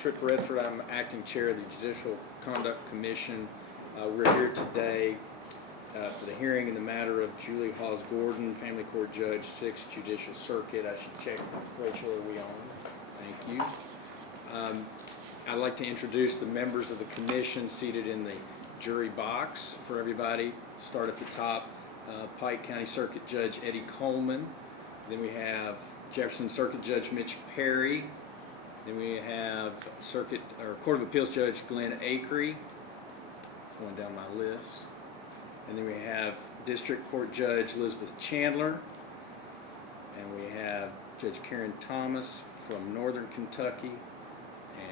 Trick Redford. I'm acting chair of the Judicial Conduct Commission. We're here today for the hearing in the matter of Julie Hawes Gordon, Family Court Judge, 6th Judicial Circuit. I should check, Rachel, are we on? Thank you. I'd like to introduce the members of the commission seated in the jury box for everybody. Start at the top. Pike County Circuit Judge Eddie Coleman. Then we have Jefferson Circuit Judge Mitch Perry. Then we have Court of Appeals Judge Glenn Acree, going down my list. And then we have District Court Judge Elizabeth Chandler. And we have Judge Karen Thomas from Northern Kentucky.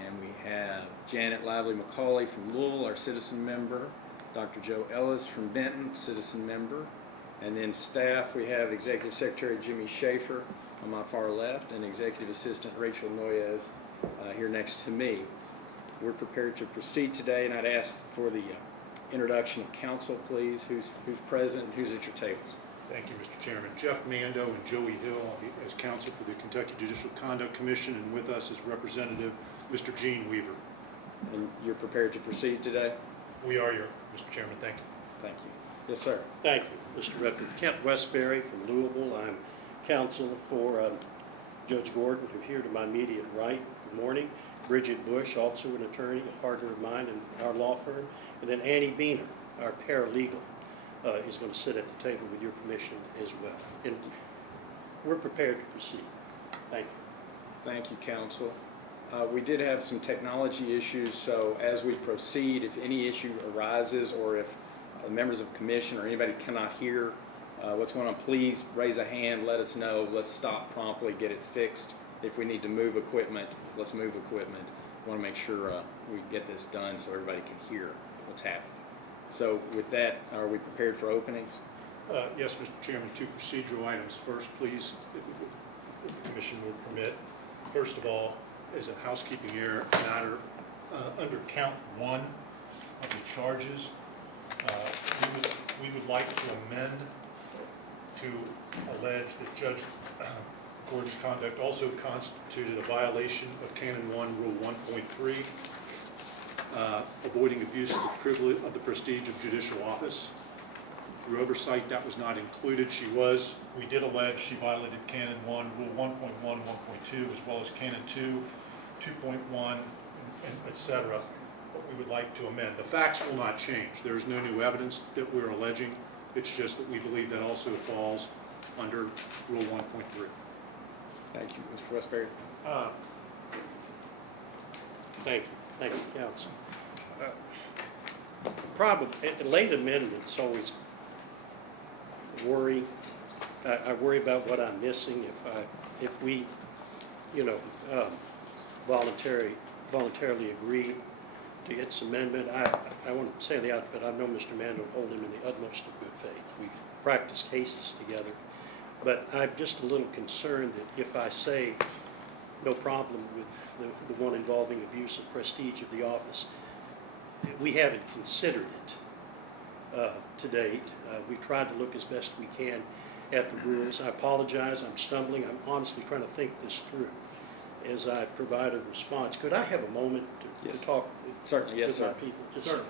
And we have Janet Lively McCauley from Louisville, our citizen member. Dr. Joe Ellis from Benton, citizen member. And then staff, we have Executive Secretary Jimmy Schaefer on my far left and Executive Assistant Rachel Noyes here next to me. We're prepared to proceed today, and I'd ask for the introduction of counsel, please. Who's present and who's at your tables? Thank you, Mr. Chairman. Jeff Mando and Joey Hill as counsel for the Kentucky Judicial Conduct Commission, and with us as representative, Mr. Gene Weaver. And you're prepared to proceed today? We are here, Mr. Chairman. Thank you. Thank you. Yes, sir. Thank you, Mr. Redford. Kent Westbury from Louisville. I'm counsel for Judge Gordon, who's here to my immediate right. Good morning. Bridget Bush, also an attorney, a partner of mine in our law firm. And then Annie Beener, our paralegal, is going to sit at the table with your permission as well. And we're prepared to proceed. Thank you. Thank you, counsel. We did have some technology issues, so as we proceed, if any issue arises or if members of the commission or anybody cannot hear what's going on, please raise a hand, let us know. Let's stop promptly, get it fixed. If we need to move equipment, let's move equipment. We want to make sure we get this done so everybody can hear what's happening. So with that, are we prepared for openings? Yes, Mr. Chairman, 2 procedural items first, please, if the commission will permit. First of all, as a housekeeping matter, under count 1 of the charges, we would like to amend to allege that Judge Gordon's conduct also constituted a violation of Canon 1, Rule 1.3, avoiding abuse of the privilege of the prestige of judicial office. Through oversight, that was not included. We did allege she violated Canon 1, Rule 1.1, 1.2, as well as Canon 2, 2.1, and et cetera. But we would like to amend. The facts will not change. There is no new evidence that we're alleging. It's just that we believe that also falls under Rule 1.3. Thank you. Mr. Westbury. Thank you. Thank you, counsel. Late amendments always worry. I worry about what I'm missing if we, voluntarily agree to its amendment. I want to say the outfit, I've known Mr. Mando and hold him in the utmost of good faith. We've practiced cases together. But I'm just a little concerned that if I say no problem with the one involving abuse of prestige of the office, we haven't considered it to date. We tried to look as best we can at the rules. I apologize, I'm stumbling. I'm honestly trying to think this through as I provide a response. Could I have a moment to talk Certainly, yes, with sir. our people? Just Certainly.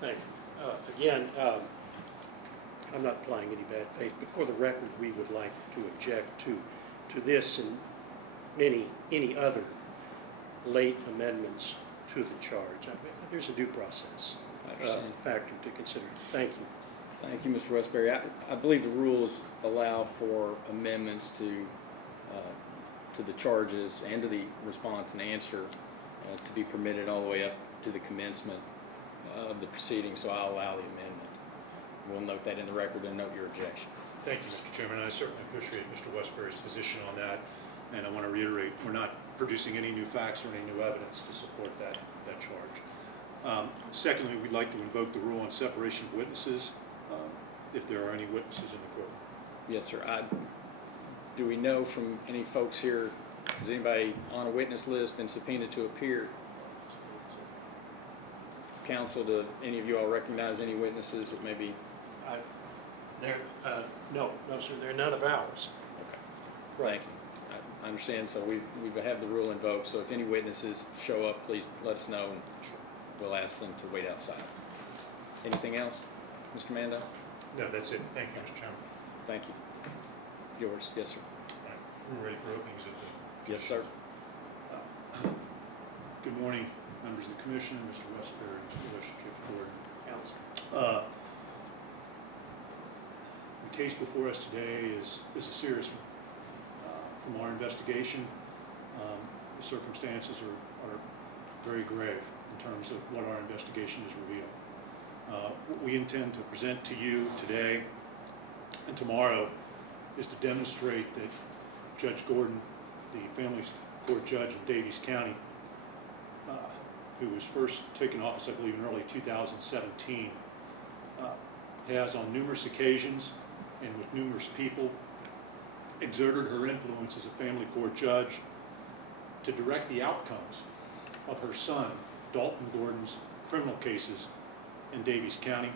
Thank you. Again, I'm not applying any bad faith, but for the record, we would like to object to this and any other late amendments to the charge. There's a due process factor to consider. Thank you. Thank you, Mr. Westbury. I believe the rules allow for amendments to the charges and to the response and answer to be permitted all the way up to the commencement of the proceeding, so I'll allow the amendment. We'll note that in the record and note your objection. Thank you, Mr. Chairman. I certainly appreciate Mr. Westbury's position on that. And I want to reiterate, we're not producing any new facts or any new evidence to support that charge. Secondly, we'd like to invoke the rule on separation of witnesses if there are any witnesses in the court. Yes, sir. I do we know from any folks here, has anybody on a witness list been subpoenaed to appear? Counsel, do any of you all recognize any witnesses that may be? No, sir, they're none of ours. Thank you. I understand, so we have the rule invoked, so if any witnesses show up, please let us know, and we'll ask them to wait outside. Anything else? Mr. Mando? No, that's it. Thank you, Mr. Chairman. Thank you. Yours, yes, sir. All right, we're ready for openings of the. Yes, sir. Good morning, members of the commission, Mr. Westbury, Mr. Bush, Chief Gordon. Counsel. The case before us today is a serious one. From our investigation, the circumstances are very grave in terms of what our investigation has revealed. What we intend to present to you today and tomorrow is to demonstrate that Judge Gordon, the family court judge in Daviess County, who was first taken office, I believe, in early 2017, has on numerous occasions and with numerous people exerted her influence as a family court judge to direct the outcomes of her son, Dalton Gordon's criminal cases in Daviess County,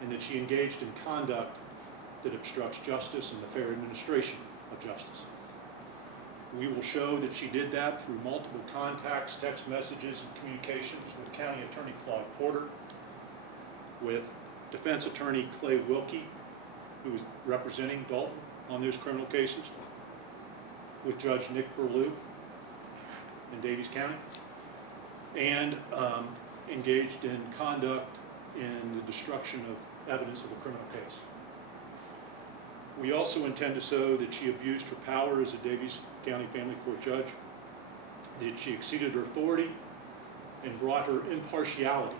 and that she engaged in conduct that obstructs justice and the fair administration of justice. We will show that she did that through multiple contacts, text messages, and communications with County Attorney Claude Porter, with defense attorney Clay Wilkie, who was representing Dalton on those criminal cases, with Judge Nick Berlew in Daviess County, and engaged in conduct in the destruction of evidence of a criminal case. We also intend to show that she abused her power as a Daviess County Family Court judge, that she exceeded her authority and brought her impartiality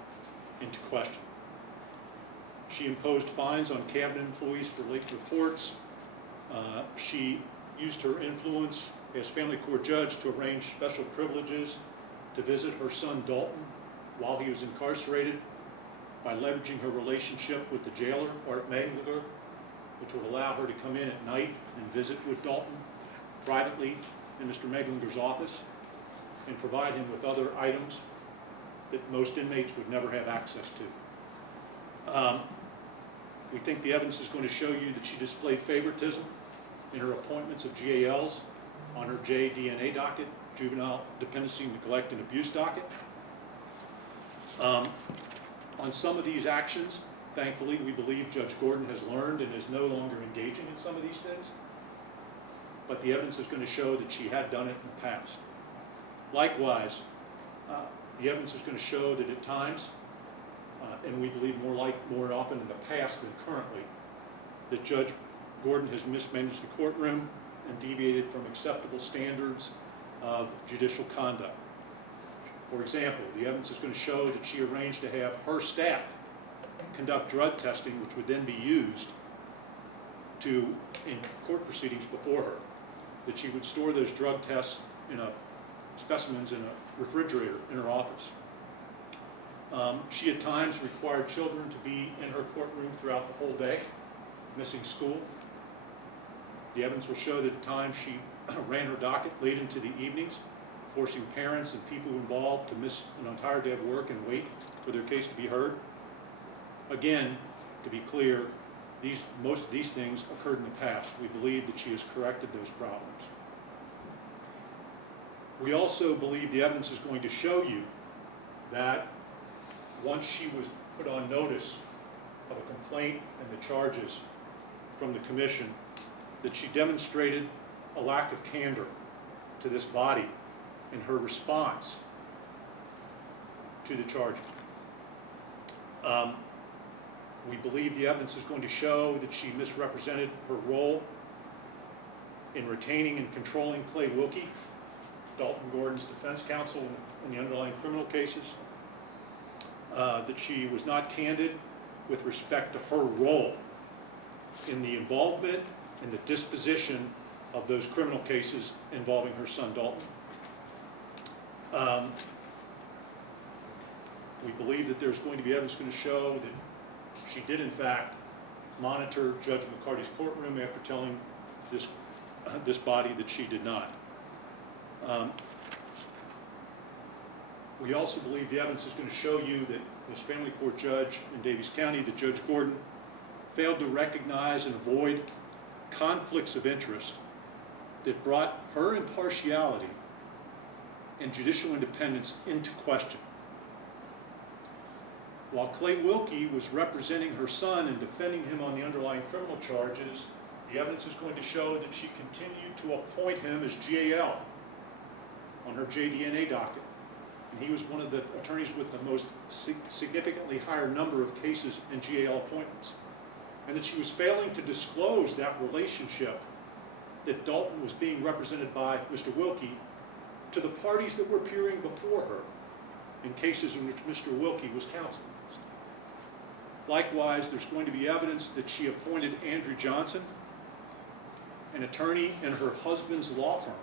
into question. She imposed fines on cabinet employees for late reports. She used her influence as family court judge to arrange special privileges to visit her son Dalton while he was incarcerated by leveraging her relationship with the jailer, Art Meglinger, which would allow her to come in at night and visit with Dalton privately in Mr. Meglinger's office and provide him with other items that most inmates would never have access to. We think the evidence is going to show you that she displayed favoritism in her appointments of GALs on her JDNA docket, Juvenile Dependency, Neglect, and Abuse docket. On some of these actions, thankfully, we believe Judge Gordon has learned and is no longer engaging in some of these things, but the evidence is going to show that she had done it in the past. Likewise, the evidence is going to show that at times, and we believe more often in the past than currently, that Judge Gordon has mismanaged the courtroom and deviated from acceptable standards of judicial conduct. For example, the evidence is going to show that she arranged to have her staff conduct drug testing, which would then be used in court proceedings before her, that she would store those drug tests specimens in a refrigerator in her office. She at times required children to be in her courtroom throughout the whole day, missing school. The evidence will show that at times she ran her docket late into the evenings, forcing parents and people involved to miss an entire day of work and wait for their case to be heard. Again, to be clear, most of these things occurred in the past. We believe that she has corrected those problems. We also believe the evidence is going to show you that once she was put on notice of a complaint and the charges from the commission, that she demonstrated a lack of candor to this body in her response to the charges. We believe the evidence is going to show that she misrepresented her role in retaining and controlling Clay Wilkie, Dalton Gordon's defense counsel in the underlying criminal cases, that she was not candid with respect to her role in the involvement and the disposition of those criminal cases involving her son Dalton. We believe that there's going to be evidence going to show that she did in fact monitor Judge McCarty's courtroom after telling this this body that she did not. We also believe the evidence is going to show you that this family court judge in Daviess County, that Judge Gordon, failed to recognize and avoid conflicts of interest that brought her impartiality and judicial independence into question. While Clay Wilkie was representing her son and defending him on the underlying criminal charges, the evidence is going to show that she continued to appoint him as GAL on her JDNA docket. And he was one of the attorneys with the most significantly higher number of cases and GAL appointments. And that she was failing to disclose that relationship that Dalton was being represented by Mr. Wilkie to the parties that were appearing before her in cases in which Mr. Wilkie was counsel. Likewise, there's going to be evidence that she appointed Andrew Johnson, an attorney in her husband's law firm,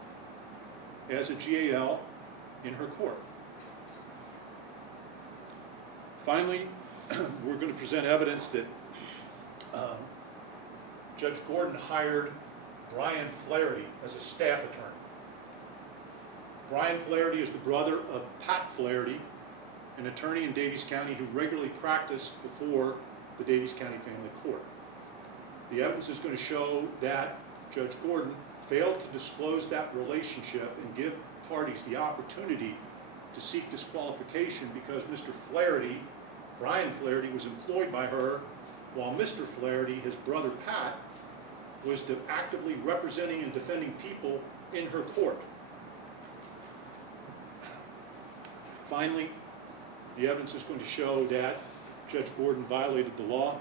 as a GAL in her court. Finally, we're going to present evidence that Judge Gordon hired Brian Flaherty as a staff attorney. Brian Flaherty is the brother of Pat Flaherty, an attorney in Daviess County who regularly practiced before the Daviess County Family Court. The evidence is going to show that Judge Gordon failed to disclose that relationship and give parties the opportunity to seek disqualification because Mr. Flaherty, Brian Flaherty, was employed by her while Mr. Flaherty, his brother Pat, was actively representing and defending people in her court. Finally, the evidence is going to show that Judge Gordon violated the law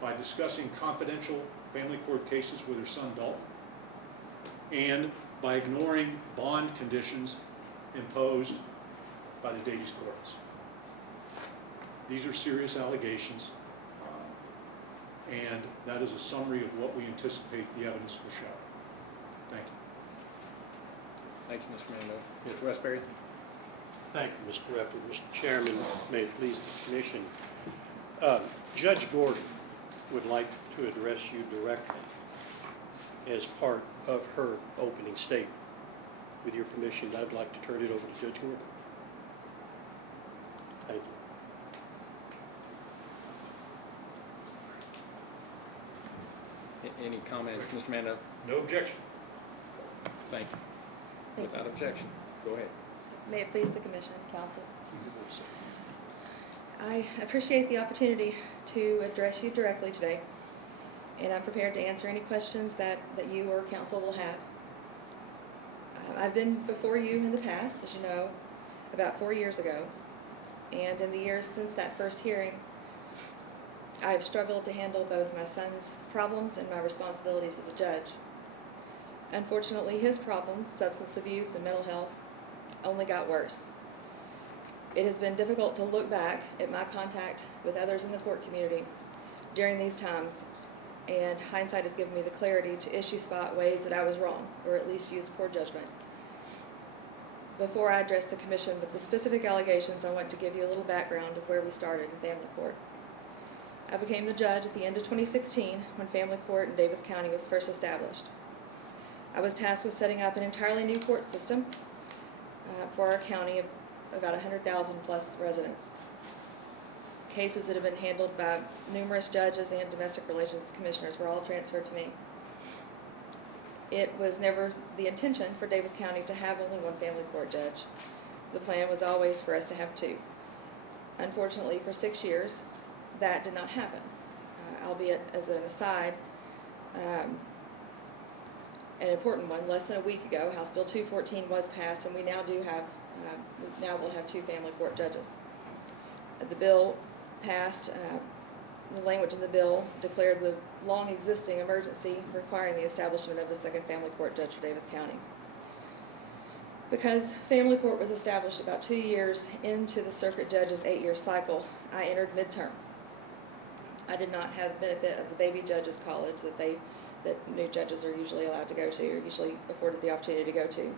by discussing confidential family court cases with her son Dalton and by ignoring bond conditions imposed by the Daviess courts. These are serious allegations, and that is a summary of what we anticipate the evidence will show. Thank you. Thank you, Mr. Mando. Mr. Westbury? Thank you, Mr. Redford. Mr. Chairman, may it please the Commission. Judge Gordon would like to address you directly as part of her opening statement. With your permission, I'd like to turn it over to Judge Gordon. Thank you. Any comment, Mr. Mando? No objection. Thank you. Thank Without you. objection, go ahead. May it please the Commission, Counsel. I appreciate the opportunity to address you directly today, and I'm prepared to answer any questions that you or Counsel will have. I've been before you in the past, as you know, about 4 years ago, and in the years since that first hearing, I've struggled to handle both my son's problems and my responsibilities as a judge. Unfortunately, his problems, substance abuse and mental health, only got worse. It has been difficult to look back at my contact with others in the court community during these times, and hindsight has given me the clarity to issue spot ways that I was wrong, or at least use poor judgment. Before I address the Commission with the specific allegations, I want to give you a little background of where we started in family court. I became the judge at the end of 2016 when family court in Daviess County was first established. I was tasked with setting up an entirely new court system for our county of about 100,000 plus residents. Cases that have been handled by numerous judges and domestic relations commissioners were all transferred to me. It was never the intention for Daviess County to have only one family court judge. The plan was always for us to have two. Unfortunately, for 6 years, that did not happen. Albeit, as an aside, an important one, less than a week ago, House Bill 214 was passed, and we now will have two family court judges. The bill passed, the language in the bill declared the long existing emergency requiring the establishment of the second family court judge for Daviess County. Because family court was established about 2 years into the circuit judge's 8-year cycle, I entered midterm. I did not have the benefit of the baby judges college that new judges are usually allowed to go to, or usually afforded the opportunity to go to.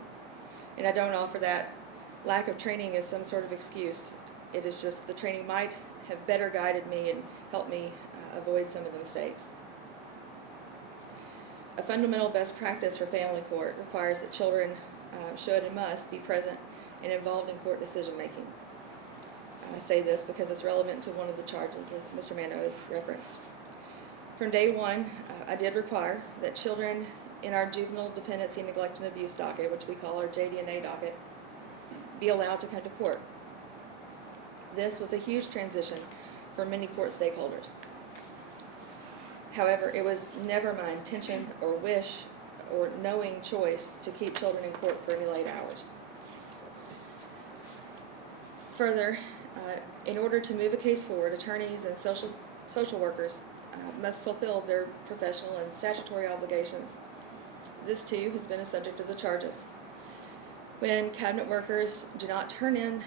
And I don't offer that lack of training as some sort of excuse. It is just the training might have better guided me and helped me avoid some of the mistakes. A fundamental best practice for family court requires that children should and must be present and involved in court decision-making. I say this because it's relevant to one of the charges, as Mr. Mando has referenced. From day one, I did require that children in our juvenile dependency, neglect, and abuse docket, which we call our JDNA docket, be allowed to come to court. This was a huge transition for many court stakeholders. However, it was never my intention or wish or knowing choice to keep children in court for any late hours. Further, in order to move a case forward, attorneys and social workers must fulfill their professional and statutory obligations. This too has been a subject of the charges. When cabinet workers do not turn in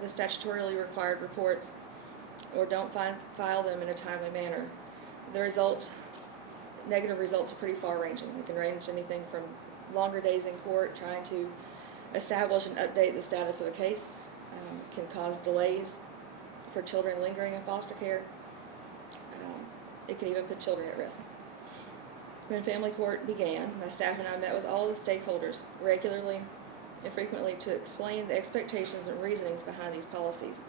the statutorily required reports or don't file them in a timely manner, the negative results are pretty far-ranging. They can range anything from longer days in court trying to establish and update the status of a case, can cause delays for children lingering in foster care. It can even put children at risk. When family court began, my staff and I met with all the stakeholders regularly and frequently to explain the expectations and reasonings behind these policies.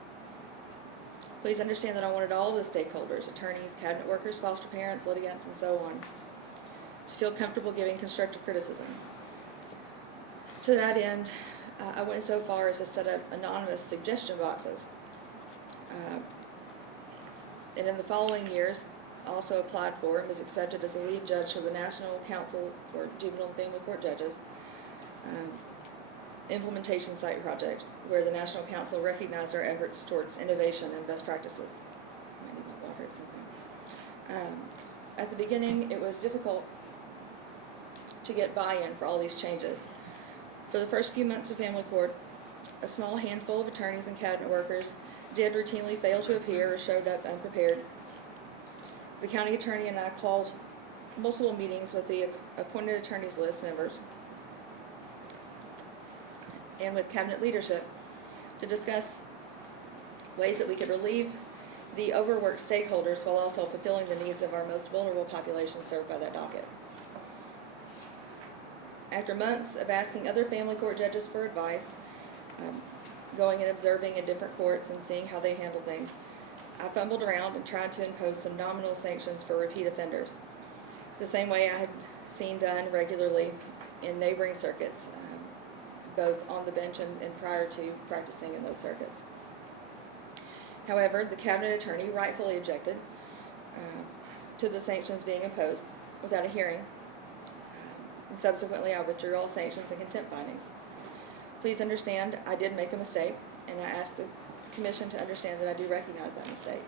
Please understand that I wanted all the stakeholders, attorneys, cabinet workers, foster parents, litigants, and so on, to feel comfortable giving constructive criticism. To that end, I went so far as to set up anonymous suggestion boxes. And in the following years, also applied for and was accepted as a lead judge for the National Council for Juvenile and Family Court Judges implementation site project, where the National Council recognized our efforts towards innovation and best practices. I need my water or something. At the beginning, it was difficult to get buy-in for all these changes. For the first few months of family court, a small handful of attorneys and cabinet workers did routinely fail to appear or showed up unprepared. The county attorney and I called multiple meetings with the appointed attorneys list members and with cabinet leadership to discuss ways that we could relieve the overworked stakeholders while also fulfilling the needs of our most vulnerable population served by that docket. After months of asking other family court judges for advice, going and observing in different courts and seeing how they handle things, I fumbled around and tried to impose some nominal sanctions for repeat offenders, the same way I had seen done regularly in neighboring circuits, both on the bench and prior to practicing in those circuits. However, the cabinet attorney rightfully objected to the sanctions being imposed without a hearing, and subsequently I withdrew all sanctions and contempt findings. Please understand, I did make a mistake, and I ask the Commission to understand that I do recognize that mistake.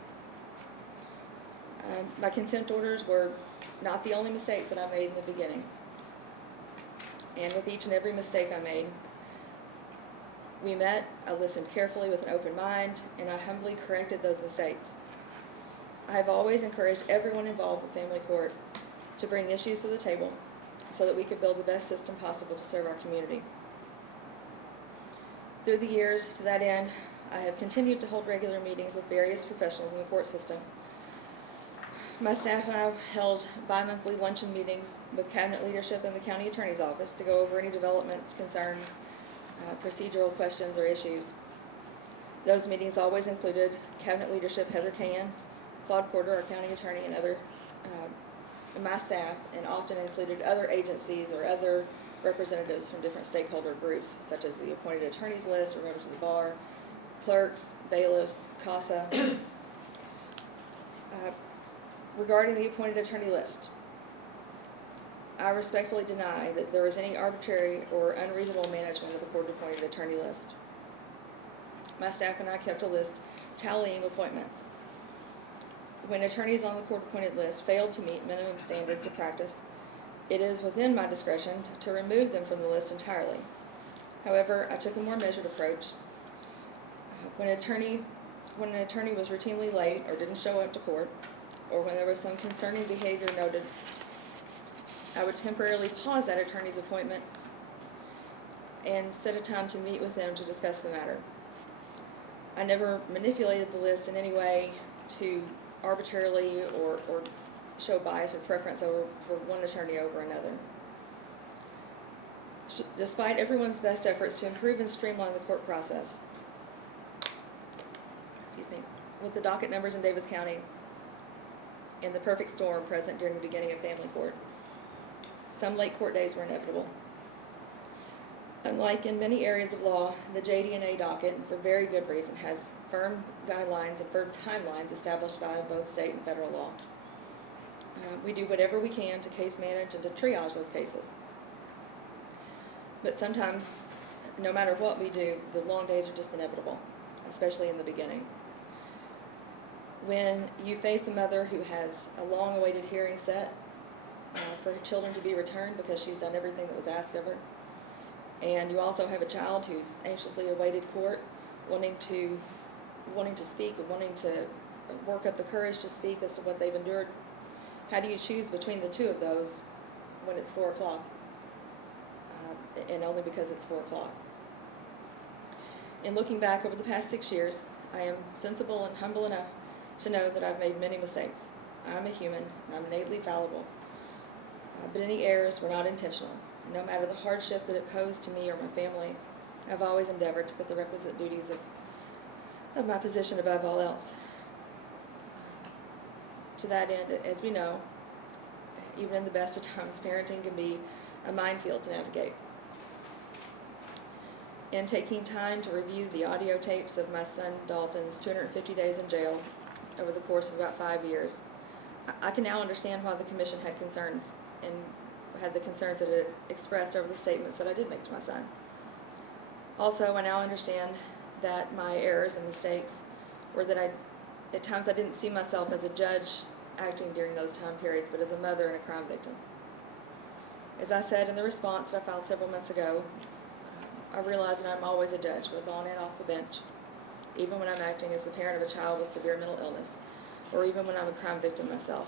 My contempt orders were not the only mistakes that I made in the beginning. And with each and every mistake I made, we met, I listened carefully with an open mind, and I humbly corrected those mistakes. I have always encouraged everyone involved with family court to bring issues to the table so that we could build the best system possible to serve our community. Through the years, to that end, I have continued to hold regular meetings with various professionals in the court system. My staff and I held bi-monthly luncheon meetings with cabinet leadership and the county attorney's office to go over any developments, concerns, procedural questions, or issues. Those meetings always included cabinet leadership Heather Cahan, Claude Porter, our county attorney, and my staff, and often included other agencies or other representatives from different stakeholder groups, such as the appointed attorneys list, or members of the bar, clerks, bailiffs, CASA. Regarding the appointed attorney list, I respectfully deny that there is any arbitrary or unreasonable management of the court-appointed attorney list. My staff and I kept a list tallying appointments. When attorneys on the court-appointed list failed to meet minimum standard to practice, it is within my discretion to remove them from the list entirely. However, I took a more measured approach. When an attorney was routinely late or didn't show up to court, or when there was some concerning behavior noted, I would temporarily pause that attorney's appointment and set a time to meet with them to discuss the matter. I never manipulated the list in any way to arbitrarily or show bias or preference for one attorney over another. Despite everyone's best efforts to improve and streamline the court process, with the docket numbers in Davis County and the perfect storm present during the beginning of family court, some late court days were inevitable. Unlike in many areas of law, the JD&A docket, for very good reason, has firm guidelines and firm timelines established by both state and federal law. We do whatever we can to case manage and to triage those cases. But sometimes, no matter what we do, the long days are just inevitable, especially in the beginning. When you face a mother who has a long-awaited hearing set for her children to be returned because she's done everything that was asked of her, and you also have a child who's anxiously awaited court, wanting to speak and wanting to work up the courage to speak as to what they've endured, how do you choose between the two of those when it's 4 o'clock? And only because it's 4 o'clock. In looking back over the past 6 years, I am sensible and humble enough to know that I've made many mistakes. I'm a human, and I'm innately fallible. But any errors were not intentional. No matter the hardship that it posed to me or my family, I've always endeavored to put the requisite duties of my position above all else. To that end, as we know, even in the best of times, parenting can be a minefield to navigate. In taking time to review the audio tapes of my son Dalton's 250 days in jail over the course of about 5 years, I can now understand why the commission had concerns and had the concerns that it expressed over the statements that I did make to my son. Also, I now understand that my errors and mistakes were that at times I didn't see myself as a judge acting during those time periods, but as a mother and a crime victim. As I said in the response that I filed several months ago, I realize that I'm always a judge, both on and off the bench, even when I'm acting as the parent of a child with severe mental illness, or even when I'm a crime victim myself.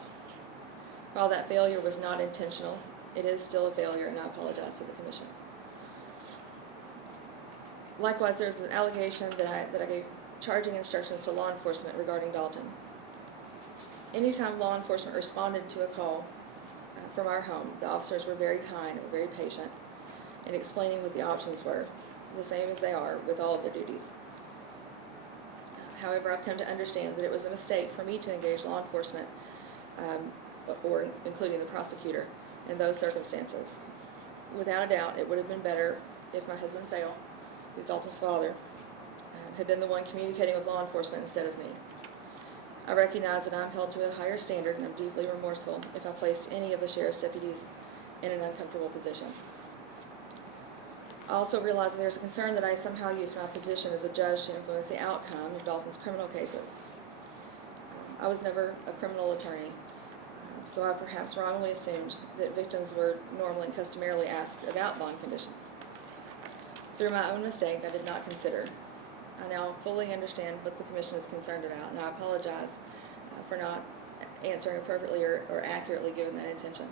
While that failure was not intentional, it is still a failure, and I apologize to the commission. Likewise, there's an allegation that I gave charging instructions to law enforcement regarding Dalton. Anytime law enforcement responded to a call from our home, the officers were very kind and very patient in explaining what the options were, the same as they are with all of their duties. However, I've come to understand that it was a mistake for me to engage law enforcement, or including the prosecutor, in those circumstances. Without a doubt, it would have been better if my husband, Sale, who's Dalton's father, had been the one communicating with law enforcement instead of me. I recognize that I'm held to a higher standard, and I'm deeply remorseful if I placed any of the sheriff's deputies in an uncomfortable position. I also realize that there's a concern that I somehow used my position as a judge to influence the outcome of Dalton's criminal cases. I was never a criminal attorney, so I perhaps wrongly assumed that victims were normally and customarily asked about bond conditions. Through my own mistake, I did not consider. I now fully understand what the commission is concerned about, and I apologize for not answering appropriately or accurately given that intention.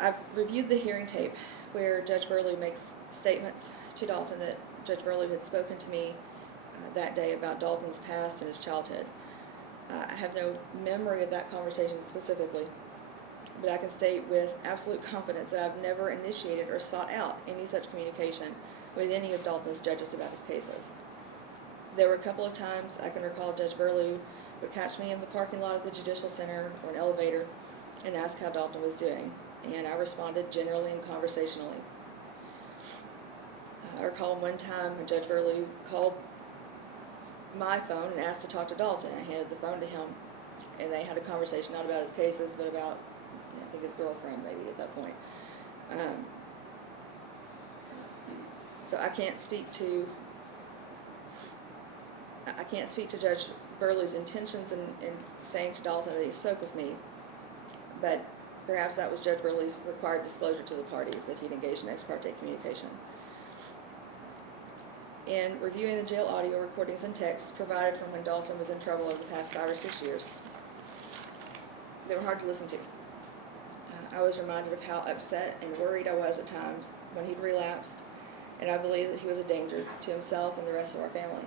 I've reviewed the hearing tape where Judge Burlew makes statements to Dalton that Judge Burlew had spoken to me that day about Dalton's past and his childhood. I have no memory of that conversation specifically, but I can state with absolute confidence that I've never initiated or sought out any such communication with any of Dalton's judges about his cases. There were a couple of times I can recall Judge Burlew would catch me in the parking lot of the Judicial Center or an elevator and ask how Dalton was doing, and I responded generally and conversationally. I recall one time when Judge Burlew called my phone and asked to talk to Dalton. I handed the phone to him, and they had a conversation not about his cases, but about, I think, his girlfriend maybe at that point. So I can't speak to Judge Burlew's intentions in saying to Dalton that he spoke with me, but perhaps that was Judge Burlew's required disclosure to the parties that he'd engaged in ex parte communication. In reviewing the jail audio recordings and texts provided from when Dalton was in trouble over the past 5 or 6 years, they were hard to listen to. I was reminded of how upset and worried I was at times when he'd relapsed, and I believe that he was a danger to himself and the rest of our family.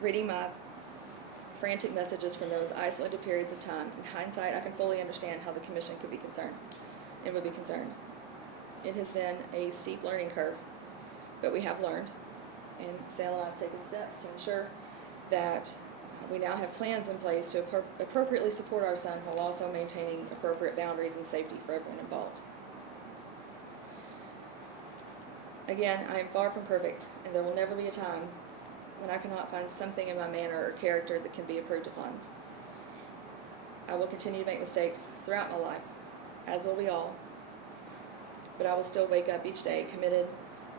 Reading my frantic messages from those isolated periods of time. In hindsight, I can fully understand how the commission could be concerned and would be concerned. It has been a steep learning curve, but we have learned, and Sal and I have taken steps to ensure that we now have plans in place to appropriately support our son while also maintaining appropriate boundaries and safety for everyone involved. Again, I am far from perfect, and there will never be a time when I cannot find something in my manner or character that can be improved upon. I will continue to make mistakes throughout my life, as will we all, but I will still wake up each day committed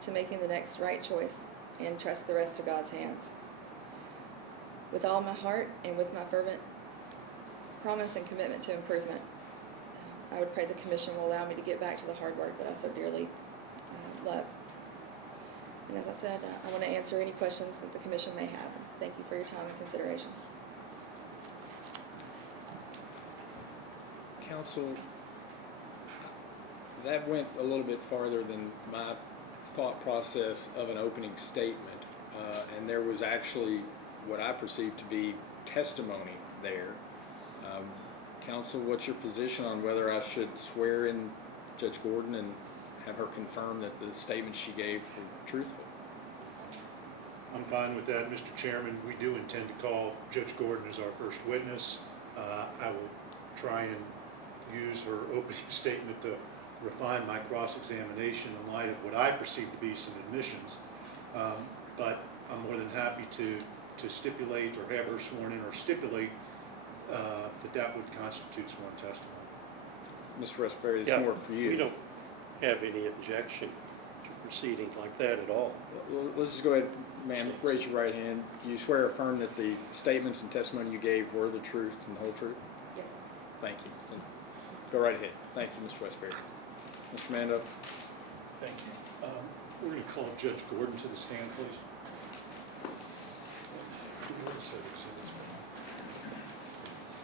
to making the next right choice and trust the rest to God's hands. With all my heart and with my fervent promise and commitment to improvement, I would pray the commission will allow me to get back to the hard work that I so dearly love. And as I said, I want to answer any questions that the commission may have. Thank you for your time and consideration. Council, that went a little bit farther than my thought process of an opening statement, and there was actually what I perceive to be testimony there. Council, what's your position on whether I should swear in Judge Gordon and have her confirm that the statements she gave were truthful? I'm fine with that, Mr. Chairman. We do intend to call Judge Gordon as our first witness. I will try and use her opening statement to refine my cross-examination in light of what I perceive to be some admissions. But I'm more than happy to stipulate or have her sworn in or stipulate that would constitute sworn testimony. Mr. Westbury, it's Yeah, more for you. We don't have any objection to proceeding like that at all. Well, let's just go ahead, ma'am, raise your right hand. Do you swear or affirm that the statements and testimony you gave were the truth and the whole truth? Yes, sir. Thank you. Go right ahead. Thank you, Mr. Westbury. Mr. Mando? Thank you. We're going to call Judge Gordon to the stand, please.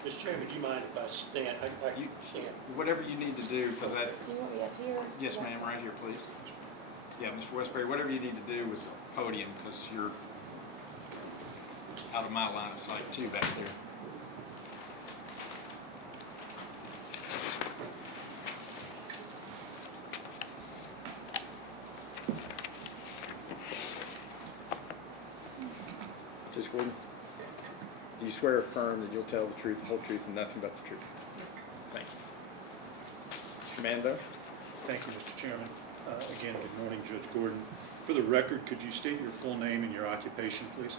Mr. Chairman, do you mind if I stand? I You- stand. Whatever you need to do, because that, Do you want me up here? yes, ma'am, right here, please. Yeah, Mr. Westbury, whatever you need to do with the podium, because you're out of my line of sight too back there. Judge Gordon, do you swear or affirm that you'll tell the truth, the whole truth, and nothing but the truth? Yes, sir. Thank you. Mr. Mando? Thank you, Mr. Chairman. Again, good morning, Judge Gordon. For the record, could you state your full name and your occupation, please?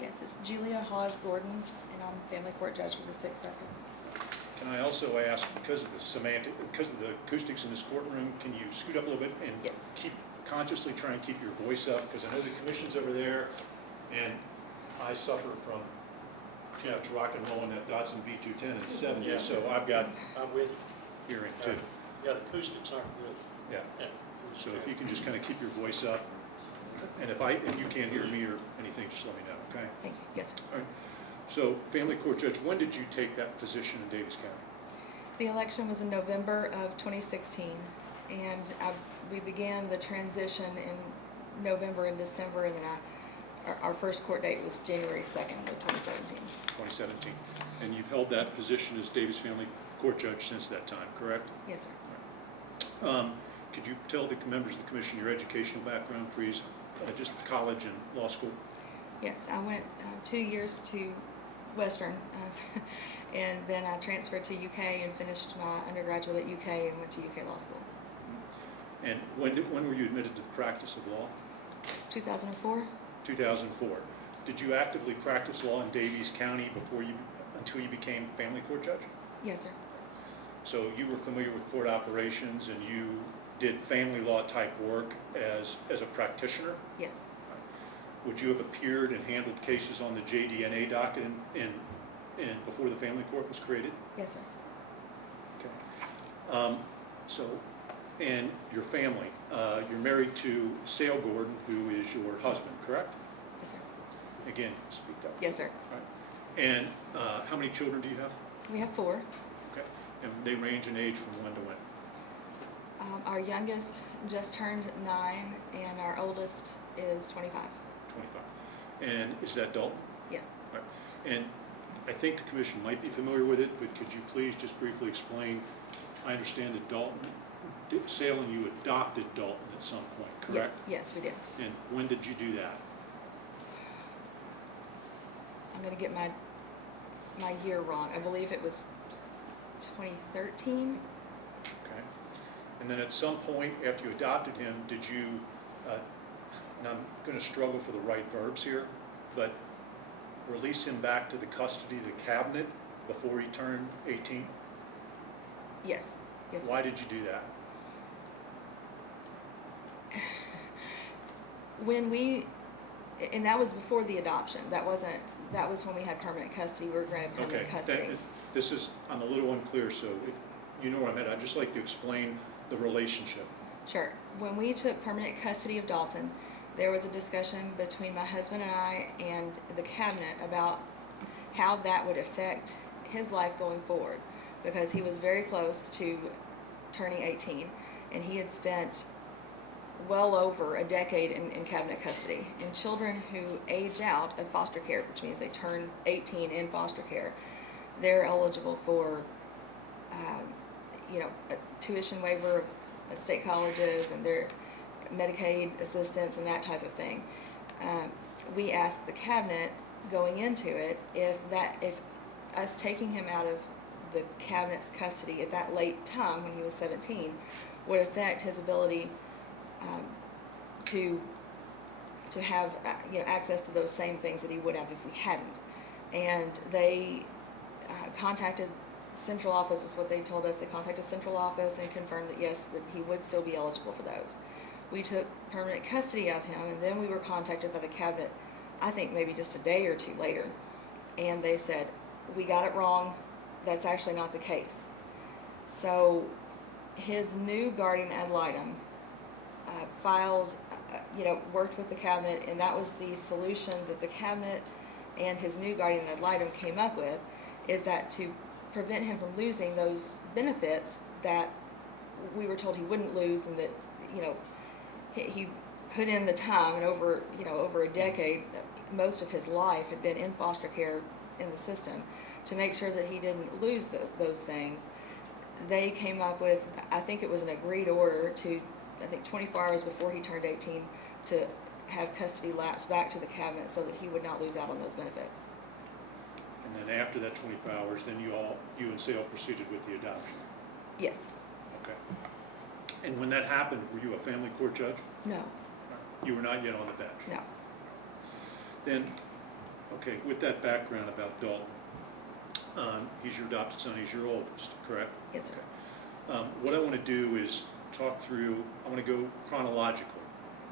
Yes, it's Julia Hawes Gordon, and I'm family court judge for the Sixth Circuit. Can I also ask, because of the acoustics in this courtroom, can you scoot up a little bit and Yes. consciously try and keep your voice up? Because I know the commission's over there, and I suffer from too much rock and roll in that Datsun V210 in the 70s, Yeah. so I've got I'm with you. hearing too. Yeah, the acoustics aren't good. Yeah. Yeah. So if you can just kind of keep your voice up, and if you can't hear me or anything, just let me know, okay? Thank you. Yes, sir. All right. So, family court judge, when did you take that position in Davis County? The election was in November of 2016, and we began the transition in November and December, and then our first court date was January 2nd of 2017. 2017. And you've held that position as Davis Family Court Judge since that time, correct? Yes, sir. Could you tell the members of the commission your educational background, please? Just college and law school? Yes, I went 2 years to Western, and then I transferred to UK and finished my undergraduate at UK and went to UK Law School. And when were you admitted to the practice of law? 2004? 2004. Did you actively practice law in Davies County until you became family court judge? Yes, sir. So you were familiar with court operations and you did family law type work as a practitioner? Yes. Would you have appeared and handled cases on the JDNA docket before the family court was created? Yes, sir. Okay. And your family, you're married to Sale Gordon, who is your husband, correct? Yes, sir. Again, speak up. Yes, sir. All right. And how many children do you have? We have 4. Okay. And they range in age from when to when? Our youngest just turned 9, and our oldest is 25. 25. And is that Dalton? Yes. Right. And I think the commission might be familiar with it, but could you please just briefly explain? I understand that Salem, you adopted Dalton at some point, correct? Yes, we did. And when did you do that? I'm gonna get my year wrong. I believe it was 2013. Okay. And then at some point after you adopted him, did you, and I'm going to struggle for the right verbs here, but release him back to the custody of the cabinet before he turned 18? Yes. Yes. Why did you do that? And that was before the adoption. That was when we had permanent custody. We were granted permanent Okay, custody. I'm a little unclear, so if you know what I meant, I'd just like to explain the relationship. Sure. When we took permanent custody of Dalton, there was a discussion between my husband and I and the cabinet about how that would affect his life going forward, because he was very close to turning 18, and he had spent well over a decade in cabinet custody. And children who age out of foster care, which means they turn 18 in foster care, they're eligible for a tuition waiver of state colleges and their Medicaid assistance and that type of thing. We asked the cabinet going into it if us taking him out of the cabinet's custody at that late time when he was 17 would affect his ability to have access to those same things that he would have if we hadn't. And they contacted central office, is what they told us. They contacted central office and confirmed that yes, that he would still be eligible for those. We took permanent custody of him, and then we were contacted by the cabinet, I think maybe just a day or two later, and they said, we got it wrong, that's actually not the case. So his new guardian ad litem worked with the cabinet, and that was the solution that the cabinet and his new guardian ad litem came up with, is that to prevent him from losing those benefits that we were told he wouldn't lose, and that he put in the time, and over a decade, most of his life had been in foster care in the system, to make sure that he didn't lose those things. They came up with, I think it was an agreed order to, I think 24 hours before he turned 18, to have custody lapse back to the cabinet so that he would not lose out on those benefits. And then after that 24 hours, then you and Sale proceeded with the adoption? Yes. Okay. And when that happened, were you a family court judge? No. You were not yet on the bench? No. Then, okay, with that background about Dalton, he's your adopted son, he's your oldest, correct? Yes, sir. What I want to do is talk through, I want to go chronologically.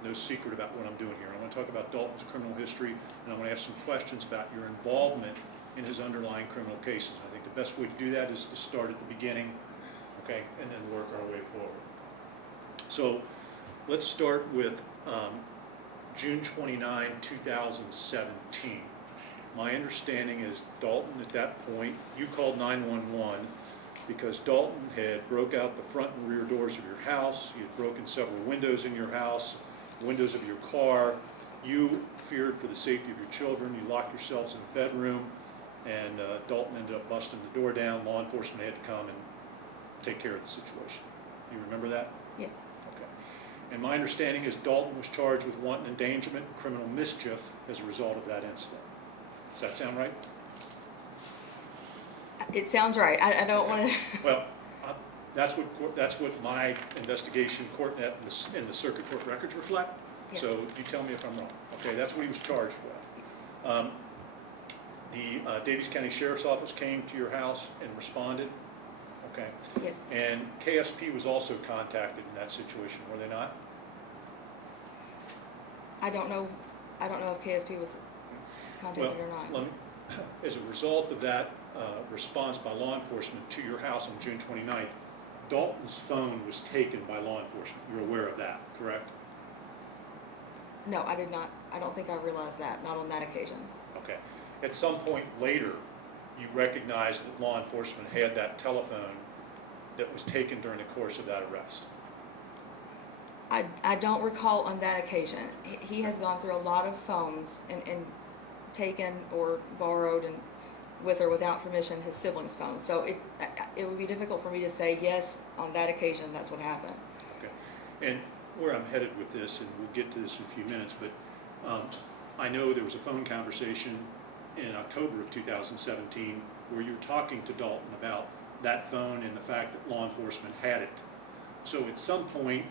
No secret about what I'm doing here. I want to talk about Dalton's criminal history, and I want to ask some questions about your involvement in his underlying criminal cases. I think the best way to do that is to start at the beginning, okay, and then work our way forward. So let's start with June 29, 2017. My understanding is Dalton, at that point, you called 911 because Dalton had broke out the front and rear doors of your house. You had broken several windows in your house, windows of your car. You feared for the safety of your children. You locked yourselves in the bedroom, and Dalton ended up busting the door down. Law enforcement had to come and take care of the situation. Do you remember that? Yeah. Okay. And my understanding is Dalton was charged with wanton endangerment and criminal mischief as a result of that incident. Does that sound right? It sounds right. I don't want to. Well, that's what my investigation, CourtNet, and the circuit court records reflect. Yes. So you tell me if I'm wrong. Okay, that's what he was charged with. The Davies County Sheriff's Office came to your house and responded. Okay. Yes. And KSP was also contacted in that situation, were they not? I don't know if KSP was contacted or not. As a result of that response by law enforcement to your house on June 29th, Dalton's phone was taken by law enforcement. You're aware of that, correct? No, I did not. I don't think I realized that, not on that occasion. Okay. At some point later, you recognized that law enforcement had that telephone that was taken during the course of that arrest. I don't recall on that occasion. He has gone through a lot of phones and taken or borrowed and with or without permission, his sibling's phone. So it would be difficult for me to say, yes, on that occasion, that's what happened. Okay. And where I'm headed with this, and we'll get to this in a few minutes, but I know there was a phone conversation in October of 2017 where you were talking to Dalton about that phone and the fact that law enforcement had it. So at some point,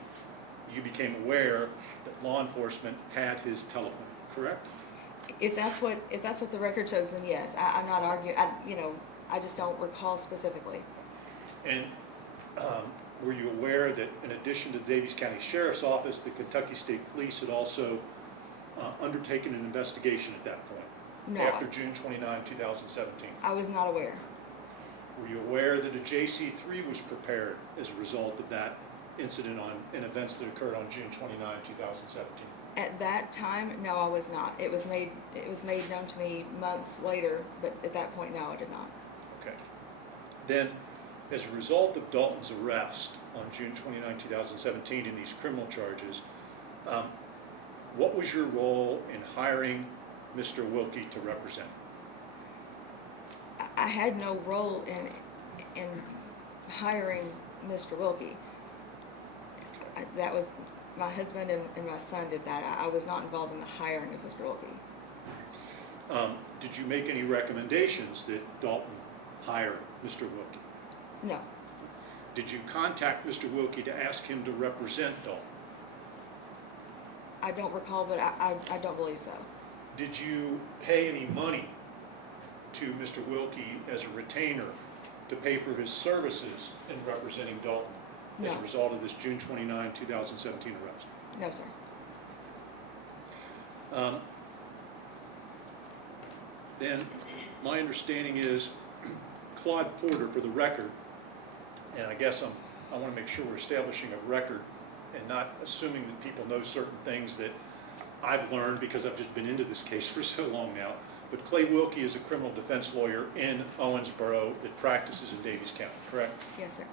you became aware that law enforcement had his telephone, correct? If that's what the record shows, then yes. I'm not arguing. I just don't recall specifically. And were you aware that in addition to the Davies County Sheriff's Office, the Kentucky State Police had also undertaken an investigation at that point? No. After June 29, 2017? I was not aware. Were you aware that a JC3 was prepared as a result of that incident and events that occurred on June 29, 2017? At that time, no, I was not. It was made known to me months later, but at that point, no, I did not. Okay. Then, as a result of Dalton's arrest on June 29, 2017 in these criminal charges, what was your role in hiring Mr. Wilkie to represent? I had no role in hiring Mr. Wilkie. That was my husband and my son did that. I was not involved in the hiring of Mr. Wilkie. Did you make any recommendations that Dalton hire Mr. Wilkie? No, Did you contact Mr. Wilkie to ask him to represent Dalton? I don't recall, but I don't believe so. Did you pay any money to Mr. Wilkie as a retainer to pay for his services in representing Dalton as a No. result of this June 29, 2017 arrest? No, sir. Then my understanding is Claude Porter, for the record, and I guess I want to make sure we're establishing a record and not assuming that people know certain things that I've learned because I've just been into this case for so long now. But Clay Wilkie is a criminal defense lawyer in Owensboro that practices in Davies County, correct? Yes, sir.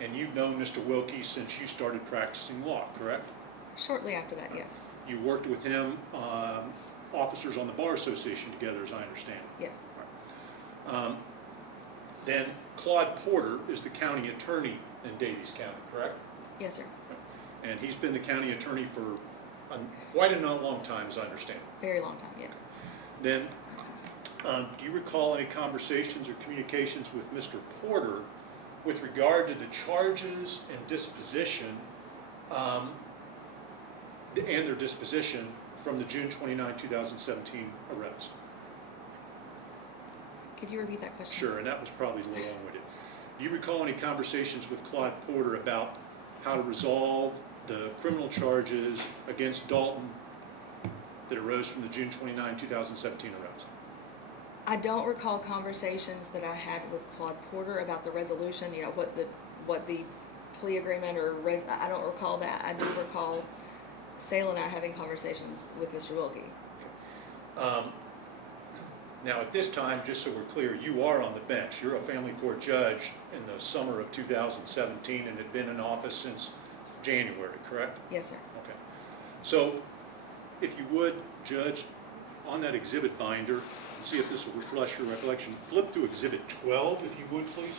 And you've known Mr. Wilkie since you started practicing law, correct? Shortly after that, yes. You worked with him, officers on the Bar Association together, as I understand. Yes. Then Claude Porter is the county attorney in Davies County, correct? Yes, sir. And he's been the county attorney for quite a long time, as I understand. Very long time, yes. Then, do you recall any conversations or communications with Mr. Porter with regard to the charges and disposition, and their disposition from the June 29, 2017 arrest? Could you repeat that question? Sure, and that was probably a little long-winded. Do you recall any conversations with Claude Porter about how to resolve the criminal charges against Dalton that arose from the June 29, 2017 arrest? I don't recall conversations that I had with Claude Porter about the resolution, what the plea agreement I don't recall that. I do recall Sale and I having conversations with Mr. Wilkie. Now, at this time, just so we're clear, you are on the bench. You're a family court judge in the summer of 2017 and had been in office since January, correct? Yes, sir. Okay. So, if you would, Judge, on that exhibit binder, and see if this will refresh your recollection, flip to exhibit 12, if you would, please.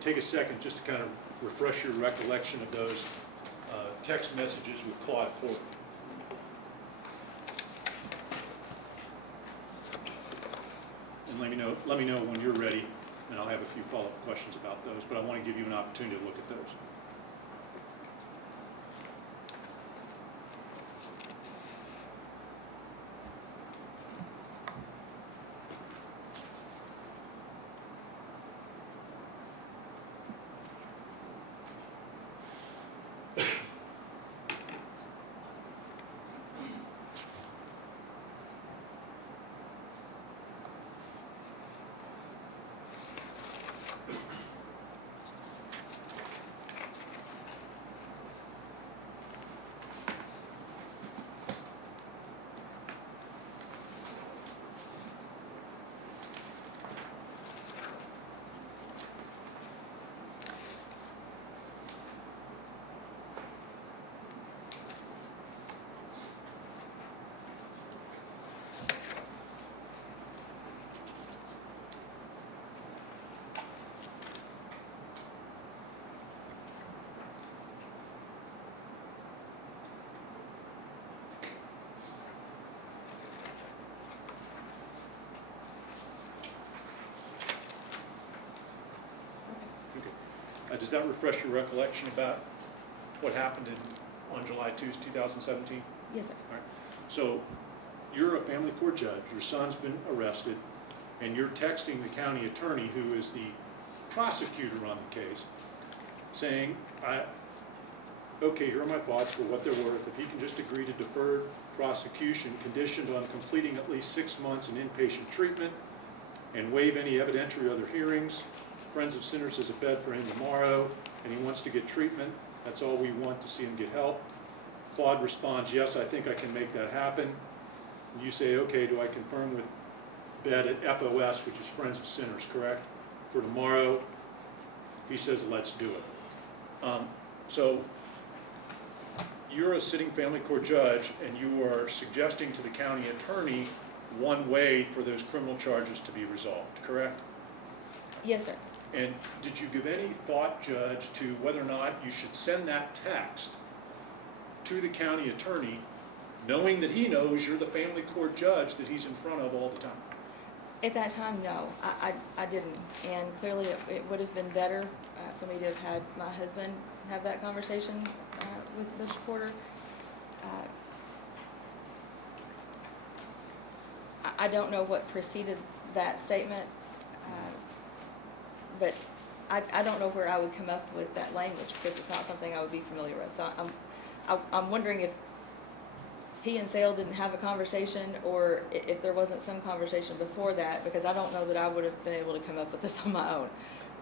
Take a second just to kind of refresh your recollection of those text messages with Claude Porter. And let me know when you're ready, and I'll have a few follow-up questions about those, but I want to give you an opportunity to look at those. Does that refresh your recollection about what happened on July 2, 2017? Yes, sir. All right. So you're a family court judge, your son's been arrested, and you're texting the county attorney, who is the prosecutor on the case, saying, okay, here are my thoughts for what they're worth. If he can just agree to deferred prosecution conditioned on completing at least 6 months in inpatient treatment and waive any evidentiary other hearings. Friends of Sinners has a bed for him tomorrow, and he wants to get treatment. That's all we want, to see him get help. Claude responds, yes, I think I can make that happen. And you say, okay, do I confirm with bed at FOS, which is Friends of Sinners, correct? For tomorrow. He says, let's do it. So you're a sitting family court judge, and you are suggesting to the county attorney one way for those criminal charges to be resolved, correct? Yes, sir. And did you give any thought, Judge, to whether or not you should send that text to the county attorney, knowing that he knows you're the family court judge that he's in front of all the time? At that time, no, I didn't. And clearly, it would have been better for me to have had my husband have that conversation with Mr. Porter. I don't know what preceded that statement, but I don't know where I would come up with that language, because it's not something I would be familiar with. So I'm wondering if he and Sale didn't have a conversation, or if there wasn't some conversation before that, because I don't know that I would have been able to come up with this on my own.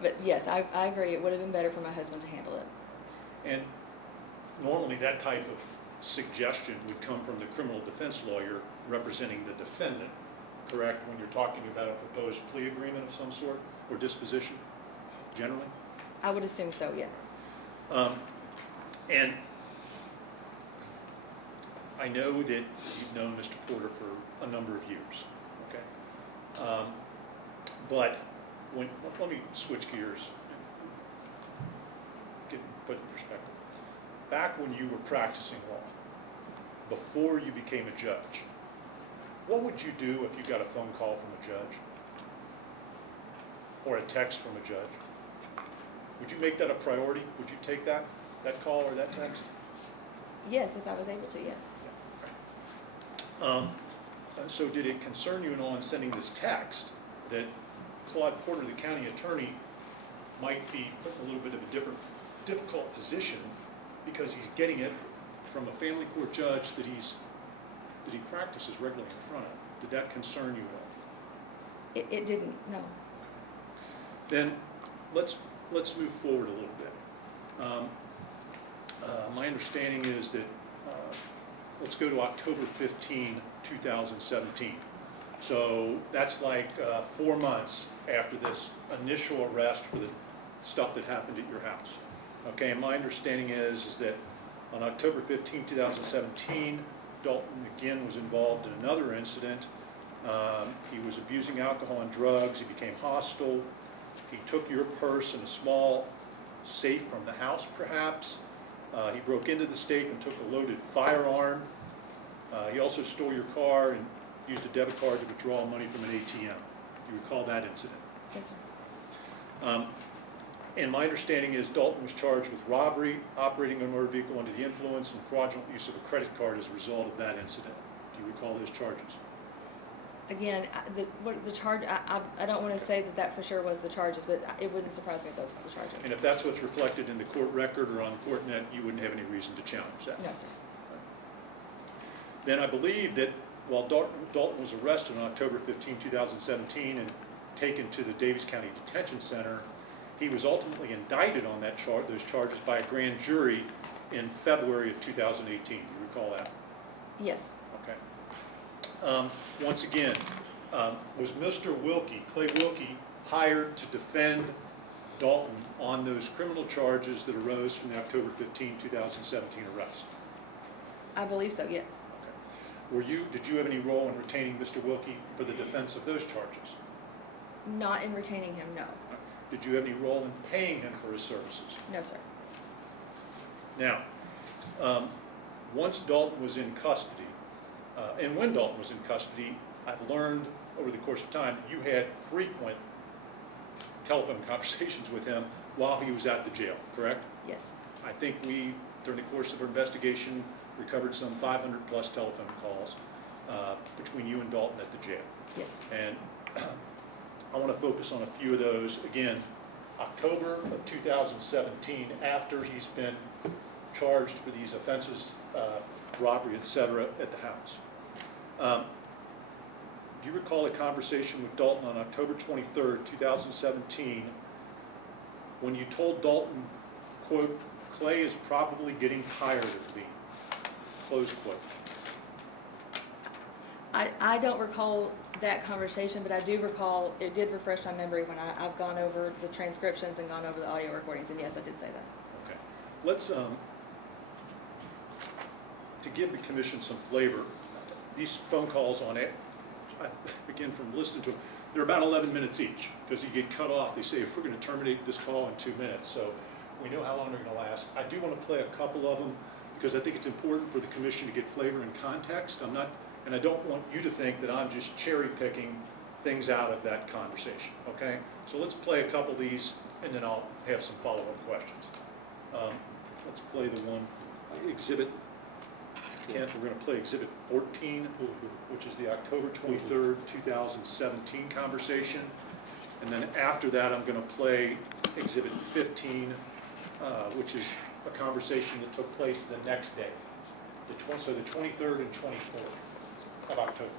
But yes, I agree, it would have been better for my husband to handle it. And normally that type of suggestion would come from the criminal defense lawyer representing the defendant, correct? When you're talking about a proposed plea agreement of some sort, or disposition, generally? I would assume so, yes. And I know that you've known Mr. Porter for a number of years, okay? But let me switch gears and put it in perspective. Back when you were practicing law, before you became a judge, what would you do if you got a phone call from a judge? Or a text from a judge? Would you make that a priority? Would you take that call or that text? Yes, if I was able to, yes. So did it concern you at all in sending this text that Claude Porter, the county attorney, might be put in a little bit of a difficult position because he's getting it from a family court judge that he practices regularly in front of? Did that concern you at all? It didn't, no. Then let's move forward a little bit. My understanding is that, let's go to October 15, 2017. So that's like 4 months after this initial arrest for the stuff that happened at your house. Okay, and my understanding is that on October 15, 2017, Dalton again was involved in another incident. He was abusing alcohol and drugs. He became hostile. He took your purse and a small safe from the house, perhaps. He broke into the safe and took a loaded firearm. He also stole your car and used a debit card to withdraw money from an ATM. Do you recall that incident? Yes, sir. And my understanding is Dalton was charged with robbery, operating a motor vehicle under the influence, and fraudulent use of a credit card as a result of that incident. Do you recall those charges? Again, the charge, I don't want to say that for sure was the charges, but it wouldn't surprise me if those were the charges. And if that's what's reflected in the court record or on CourtNet, you wouldn't have any reason to challenge that? No, sir. Then I believe that while Dalton was arrested on October 15, 2017 and taken to the Daviess County Detention Center, he was ultimately indicted on those charges by a grand jury in February of 2018. Do you recall that? Yes. Okay. Once again, was Mr. Wilkie, Clay Wilkie, hired to defend Dalton on those criminal charges that arose from the October 15, 2017 arrest? I believe so, yes. Okay. Did you have any role in retaining Mr. Wilkie for the defense of those charges? Not in retaining him, no. Did you have any role in paying him for his services? No, sir. Now, once Dalton was in custody, and when Dalton was in custody, I've learned over the course of time that you had frequent telephone conversations with him while he was at the jail, correct? Yes. I think we, during the course of our investigation, recovered some 500-plus telephone calls between you and Dalton at the jail. Yes. And I want to focus on a few of those. Again, October of 2017, after he's been charged for these offenses, robbery, et cetera, at the house. Do you recall a conversation with Dalton on October 23rd, 2017, when you told Dalton, quote, "Clay is probably getting tired of me," close quote? I don't recall that conversation, but I do recall, it did refresh my memory when I've gone over the transcriptions and gone over the audio recordings, and yes, I did say that. Okay. Let's, to give the commission some flavor, these phone calls on it, again, from listening to them, they're about 11 minutes each, because you get cut off. They say, we're going to terminate this call in 2 minutes, so we know how long they're going to last. I do want to play a couple of them, because I think it's important for the commission to get flavor and context. And I don't want you to think that I'm just cherry picking things out of that conversation, okay? So let's play a couple of these, and then I'll have some follow-up questions. Let's play the one, exhibit, Kent, we're gonna play exhibit 14, which is the October 23rd, 2017 conversation. And then after that, I'm gonna play exhibit 15, which is a conversation that took place the next day. So the 23rd and 24th of October.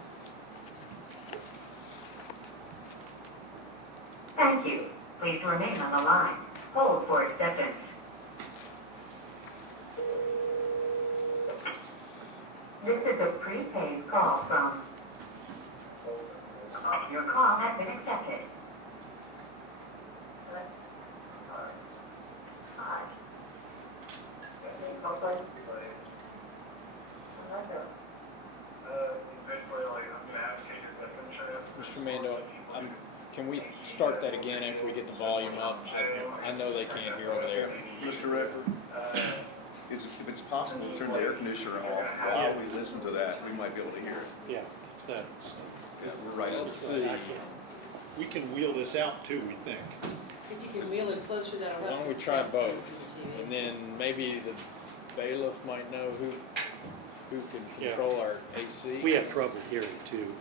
Thank you. Please remain on the line. Hold for acceptance. This is a prepaid call from... Your call has been accepted. Mr. Mando, can we start that again after we get the volume up? I know they can't hear over there. Mr. Redford, if it's possible to turn the air conditioner off while we listen to that, we might be able to hear it. Yeah, that's, Yeah, we're right on Let's the see. We can wheel this out too, we think. If you can wheel it closer, that'll Why help. don't we try both? And then maybe the bailiff might know who can Yeah. control our AC. we have trouble hearing too.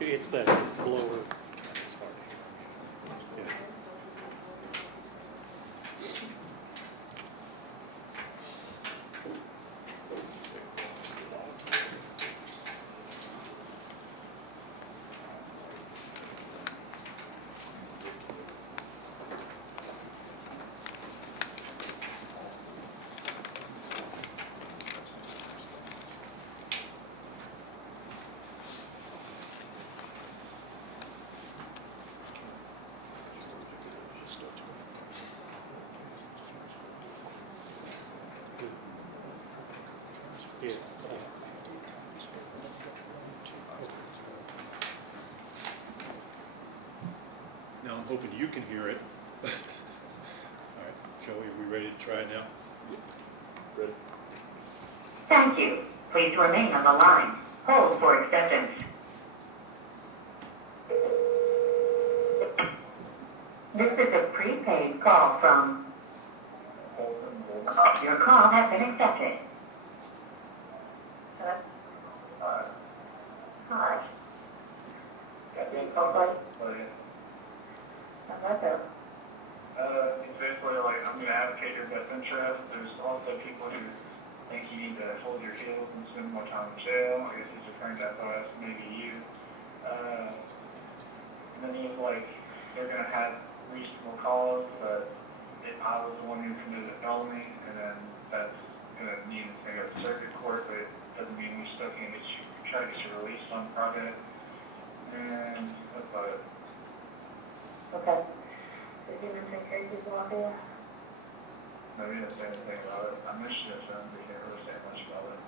It's that blower. It's hard to hear. Yeah. Yeah. Now, I'm hoping you can hear it. All right, Joey, are we ready to try it now? Ready? Thank you. Please remain on the line. Hold for acceptance. This is a prepaid call from... Your call has been accepted. Hi. It's basically like, I'm gonna advocate your best interest. There's also people who think you need to hold your heels and spend more time in jail. I guess he's referring to SOS, maybe you. And then he's like, they're gonna have reasonable cause, but if I was the one who committed a felony, and then that's gonna mean it's gonna go to circuit court, but it doesn't mean we're still gonna get you, try to get you released on Friday. And that's about it. Okay. Did you mention Casey's law here? No, we didn't say anything about it. I mentioned it to him, but he didn't really say much about it.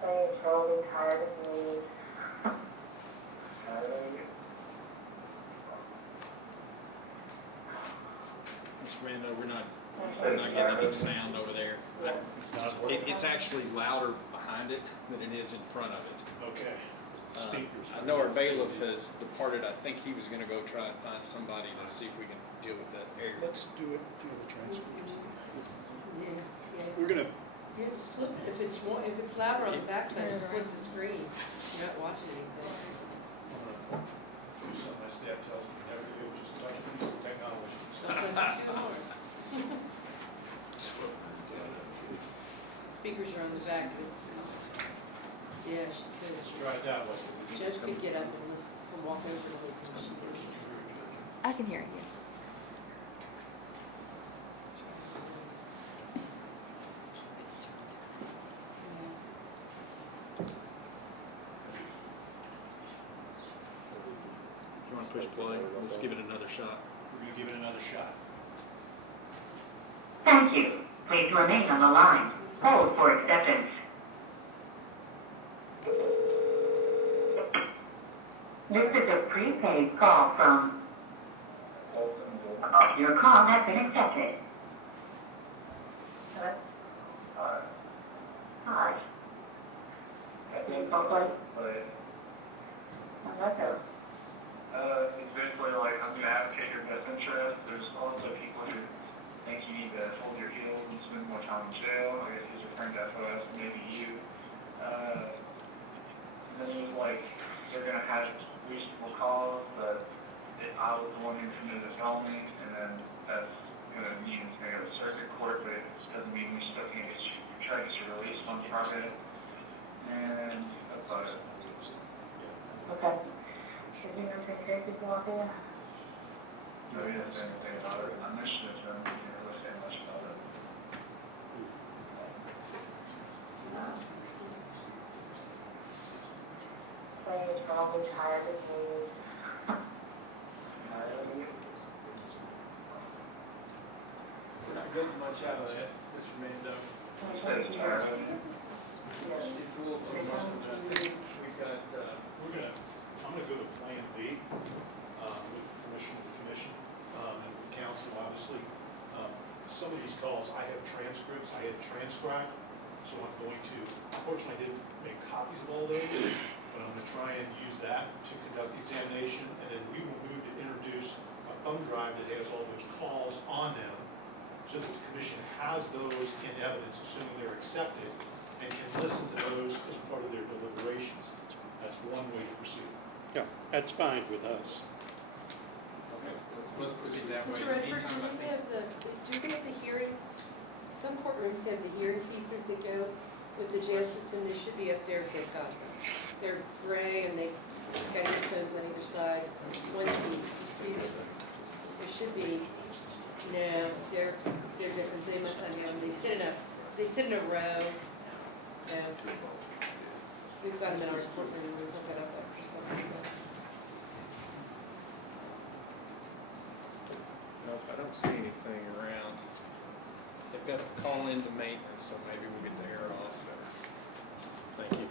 Saying Charlie tired of me. Mr. Mando, we're not getting any sound over there. It's not working. It's actually louder behind it than it is in front of it. Okay. speakers. I know our bailiff has departed. I think he was gonna go try and find somebody to see if we can deal with that area. Let's do it, do the transcript. Yeah, yeah. We're gonna, Yeah, just flip it. If it's louder on the backside, just flip the screen. You're not watching anything. do something my staff tells me never to do, just touch a piece of technology. Don't touch it too hard. Speakers are on the back. Yeah, she could. Let's try it that way. Judge could get up and listen, or walk over and listen. She could. I can hear it, yes. You wanna push play? Let's give it another shot. We're gonna give it another shot. Thank you. Please remain on the line. Hold for acceptance. This is a prepaid call from... Your call has been accepted. Hello? Hi. It's basically like, I'm gonna advocate your best interest. There's also people who think you need to hold your heels and spend more time in jail. I guess he's referring to FOS, maybe you. And then there's like, they're gonna have reasonable cause, but if I was the one who committed the felony, and then that's gonna mean it's gonna go to circuit court, but it doesn't mean we still can't get you, try to get you released on Friday. And that's about it. Okay. Should you know take care of walk in? No, he doesn't say anything about it. I mentioned it to him, he didn't really say much about it. He's probably tired of me. We're not getting much out of that, Mr. Mando. He said he's tired of me. It's a little too much, but I think we've got, I'm gonna go to Plan B, with permission of the commission, and the council, obviously. Some of these calls, I have transcripts, I had transcribed, so I'm going to, unfortunately, I didn't make copies of all those, but I'm gonna try and use that to conduct the examination, and then we will move to introduce a thumb drive that has all those calls on them, so that the commission has those in evidence, assuming they're accepted, and can listen to those as part of their deliberations. That's one way to proceed. Yeah, that's fine with us. okay, let's proceed that way. Mr. Redford, Anytime, I think- do we have the hearing, some courtrooms have the hearing pieces that go with the jail system, they should be up there if they've got them. They're gray and they've got earphones on either side, one piece, you see them? There should be, no, they're different, they must not be on, they sit in a row. No. We've got them in our courtroom, we'll look it up after something else. Nope, I don't see anything around. They've got the call into maintenance, so maybe we'll get the air off there. Thank you.